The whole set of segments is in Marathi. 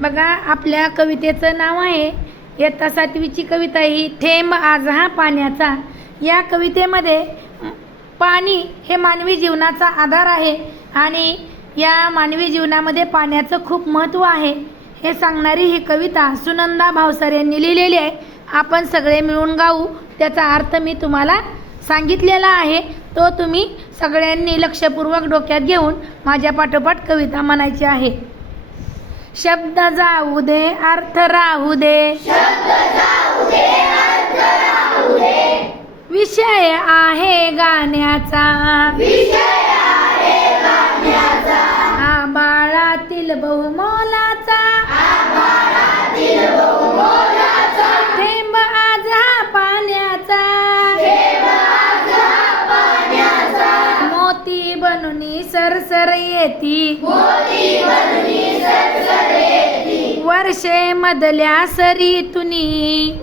बघा आपल्या कवितेचं नाव आहे इयत्ता सातवीची कविता ही थेंब आज हा पाण्याचा. या कवितेमध्ये पाणी हे मानवी जीवनाचा आधार आहे आणि या मानवी जीवनामध्ये पाण्याचं खूप महत्त्व आहे. हे सांगणारी ही कविता सुनंदा भावसर यांनी लिहिलेली आहे. आपण सगळे मिळून गाऊ त्याचा अर्थ मी तुम्हाला सांगितलेला आहे. तो तुम्ही सगळ्यांनी लक्षपूर्वक डोक्यात घेऊन माझ्या पाठोपाठ कविता म्हणायची आहे. शब्द जाऊ दे अर्थ राहू दे. विषय आहे गाण्याचा. आबाळातील बहुमोलाचा. थेंब आज हा पाण्याचा. मोती बनून सरसर येती. वर्षे मधल्या सरीतुनी.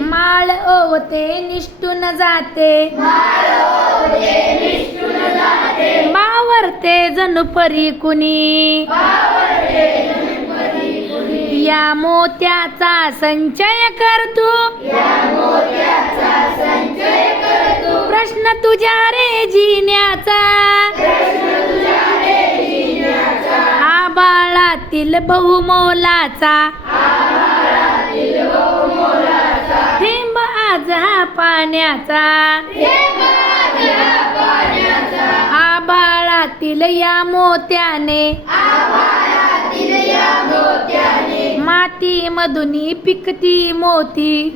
माळ ओवते निष्ठून जाते. बावरते जणू परी कुणी. या मोत्याचा संचय करतो प्रश्न तुझ्या रे जिन्याचा. आबाळातील बहुमोलाचा थेंब आज हा पाण्याचा. आभाळातील या मोत्याने. माती मधुनी पिकती मोती.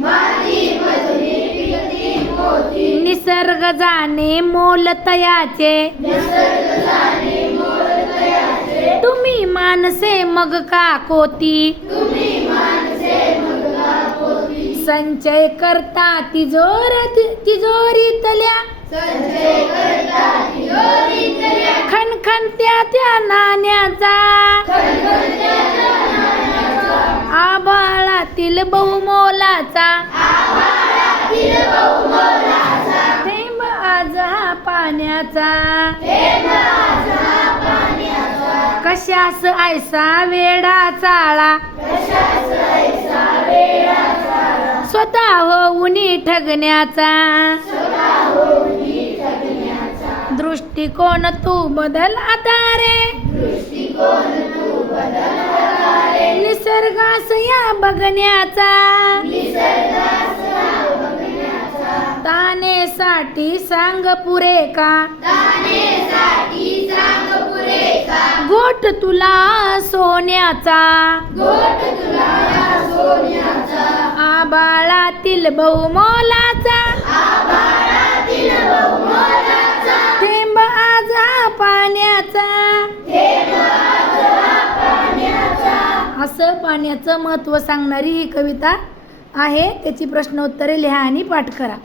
निसर्ग जाणे मोलतयाचे मानसे मग का कोती? संचय करता तिजोर तिजोरीतल्या खणखणत्या त्या नाण्याचा. आबाळातील बहुमोलाचा. थेंब आज हा पाण्याचा. कशास ऐसा वेडा चाळा? स्वतः होऊनी ठगण्याचा. दृष्टिकोन तू बदल आता रे निसर्गास या बघण्याचा. तानेसाठी सांग पुरे का? गोट तुला सोन्याचा. आबाळातील बहुमोलाचा. थेंब आज हा पाण्याचा. असं पाण्याचं महत्त्व सांगणारी ही कविता आहे. त्याची प्रश्नोत्तरे लिहा आणि पाठ करा.